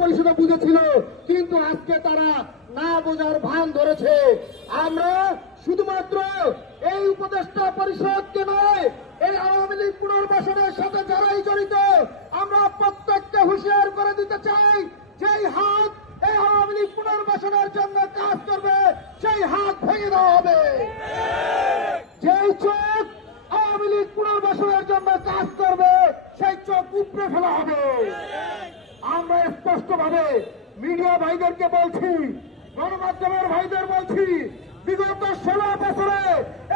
পরিষদে বুঝেছিল, কিন্তু আজকে তারা না বোঝার ভান ধরেছে। আমরা শুধুমাত্র এই উপদেষ্টা পরিষদকে নয়, এই আওয়ামী লীগ পুনর্বাসনের সাথে যারাই জড়িত, আমরা প্রত্যেককে হুঁশিয়ার করে দিতে চাই, যেই হাত এই আওয়ামী লীগ পুনর্বাসনের জন্য কাজ করবে সেই হাত ভেঙে দেওয়া হবে। যেই চোখ আওয়ামী লীগ পুনর্বাসনের জন্য কাজ করবে সেই চোখ উপড়ে ফেলা হবে। আমরা স্পষ্টভাবে মিডিয়া ভাইদেরকে বলছি, গণমাধ্যমের ভাইদের বলছি, বিগত 16 বছরে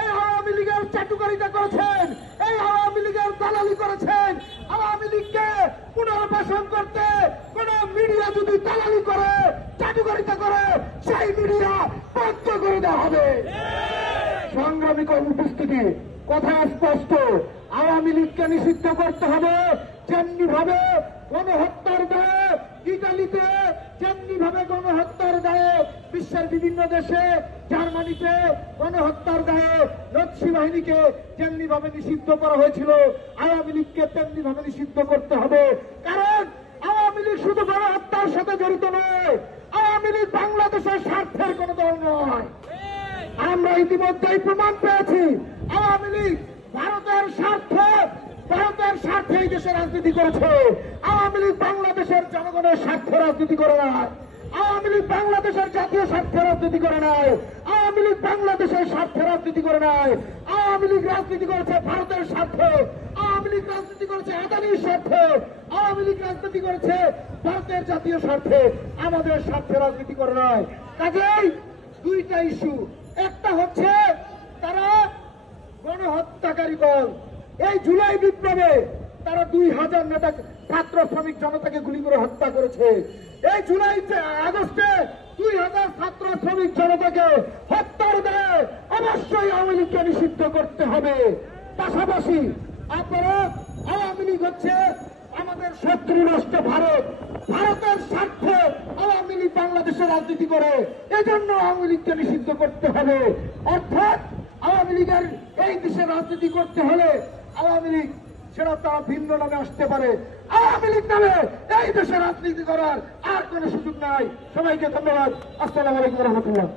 এই আওয়ামী লীগের চাটুকারিতা করেছেন, এই আওয়ামী লীগের দালালি করেছেন। আওয়ামী লীগকে পুনর্বাসন করতে কোন মিডিয়া যদি দালালি করে, চাটুকারিতা করে, সেই মিডিয়া বন্ধ করে দেওয়া হবে। সংগ্রামী উপস্থিতি, কথা স্পষ্ট, আওয়ামী লীগকে নিষিদ্ধ করতে হবে। যেমনি ভাবে গণহত্যার দায়ে ইটালিতে, যেমনি ভাবে গণহত্যার দায়ে বিশ্বের বিভিন্ন দেশে, জার্মানিতে গণহত্যার দায়ে নৎসি বাহিনীকে যেমনি ভাবে নিষিদ্ধ করা হয়েছিল, আওয়ামী লীগকে তেমনি ভাবে নিষিদ্ধ করতে হবে। কারণ আওয়ামী লীগ শুধু গণহত্যার সাথে জড়িত নয়, আওয়ামী লীগ বাংলাদেশের স্বার্থের কোন দল নয়। আমরা ইতিমধ্যেই প্রমাণ পেয়েছি, আওয়ামী লীগ ভারতের স্বার্থে এই দেশে রাজনীতি করেছে। আওয়ামী লীগ বাংলাদেশের জনগণের স্বার্থে রাজনীতি করে নাই। আওয়ামী লীগ বাংলাদেশের জাতীয় স্বার্থে রাজনীতি করে নাই। আওয়ামী লীগ বাংলাদেশের স্বার্থে রাজনীতি করে নাই। আওয়ামী লীগ রাজনীতি করেছে ভারতের স্বার্থে। আওয়ামী লীগ রাজনীতি করেছে আদানির স্বার্থে। আওয়ামী লীগ রাজনীতি করেছে ভারতের জাতীয় স্বার্থে, আমাদের স্বার্থে রাজনীতি করে নাই। কাজেই দুইটা ইস্যু, একটা হচ্ছে তারা গণহত্যাকারী দল। এই জুলাই বিপ্লবে তারা 2000 নেতা, ছাত্র, শ্রমিক জনতাকে গুলি করে হত্যা করেছে। এই জুলাই আগস্টে 2000 ছাত্র, শ্রমিক জনতাকে হত্যার দায়ে অবশ্যই আওয়ামী লীগকে নিষিদ্ধ করতে হবে। পাশাপাশি আপনারা, আওয়ামী লীগ হচ্ছে আমাদের শত্রু রাষ্ট্র ভারত, ভারতের স্বার্থে আওয়ামী লীগ বাংলাদেশে রাজনীতি করে, এজন্য আওয়ামী লীগকে নিষিদ্ধ করতে হবে। অর্থাৎ আওয়ামী লীগের এই দেশে রাজনীতি করতে হলে আওয়ামী লীগ সেটা তারা ভিন্ন নামে আসতে পারে, আওয়ামী লীগ নামে এই দেশে রাজনীতি করার আর কোন সুযোগ নাই। সবাইকে ধন্যবাদ। আসসালামু আলাইকুম রহমতুল্লাহ।